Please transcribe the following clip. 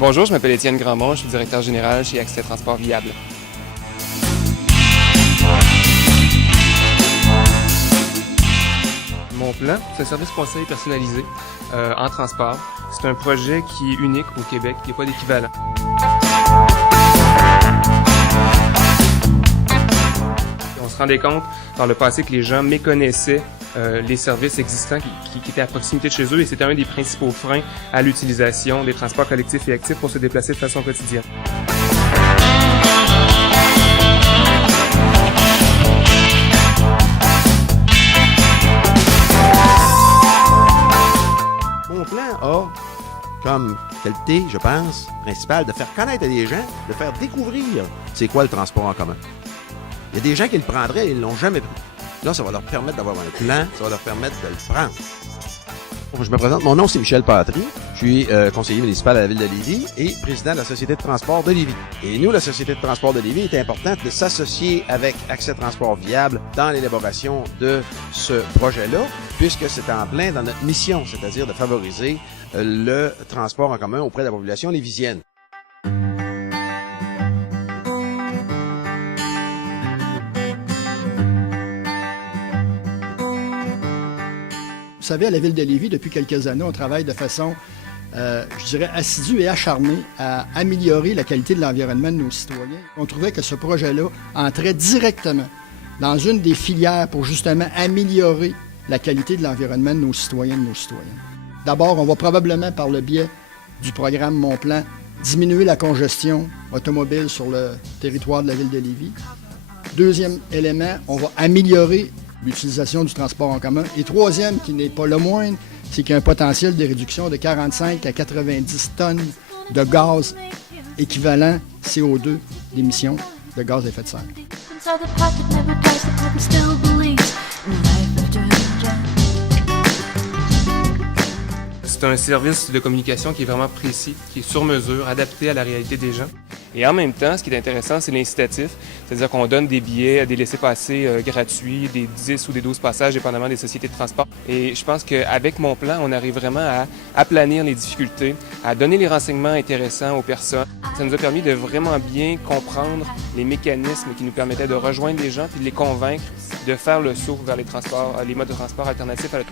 Bonjour, je m'appelle Étienne Grandmont, je suis directeur général chez Accès Transport Viable. Mon plan, c'est un service conseil personnalisé en transport. C'est un projet qui est unique au Québec, qui n'est pas d'équivalent. On se rendait compte dans le passé que les gens méconnaissaient les services existants qui étaient à proximité de chez eux et c'était un des principaux freins à l'utilisation des transports collectifs et actifs pour se déplacer de façon quotidienne. Mon plan a comme qualité, je pense, principale, de faire connaître à des gens, de faire découvrir c'est quoi le transport en commun. Il y a des gens qui le prendraient et ils ne l'ont jamais pris. Là, ça va leur permettre d'avoir un plan, ça va leur permettre de le prendre. Je me présente, mon nom c'est Michel Patry, je suis conseiller municipal à la Ville de Lévis et président de la Société de transport de Lévis. Et nous, la Société de transport de Lévis, il est important de s'associer avec Accès Transport Viable dans l'élaboration de ce projet-là, puisque c'est en plein dans notre mission, c'est-à-dire de favoriser le transport en commun auprès de la population lévisienne. Vous savez, à la Ville de Lévis, depuis quelques années, on travaille de façon, je dirais, assidue et acharnée à améliorer la qualité de l'environnement de nos citoyens. On trouvait que ce projet-là entrait directement dans une des filières pour justement améliorer la qualité de l'environnement de nos citoyennes et de nos citoyens. D'abord, on va probablement, par le biais du programme Mon Plan, diminuer la congestion automobile sur le territoire de la Ville de Lévis. Deuxième élément, on va améliorer l'utilisation du transport en commun. Et troisième, qui n'est pas le moindre, c'est qu'il y a un potentiel de réduction de 45 à 90 tonnes de gaz équivalent CO2 d'émissions de gaz à effet de serre. C'est un service de communication qui est vraiment précis, qui est sur mesure, adapté à la réalité des gens. Et en même temps, ce qui est intéressant, c'est l'incitatif, c'est-à-dire qu'on donne des billets, des laissez-passer gratuits, des 10 ou des 12 passages, dépendamment des sociétés de transport. Et je pense qu'avec mon plan, on arrive vraiment à aplanir les difficultés, à donner les renseignements intéressants aux personnes. Ça nous a permis de vraiment bien comprendre les mécanismes qui nous permettaient de rejoindre les gens puis de les convaincre de faire le saut vers les modes de transport alternatifs à la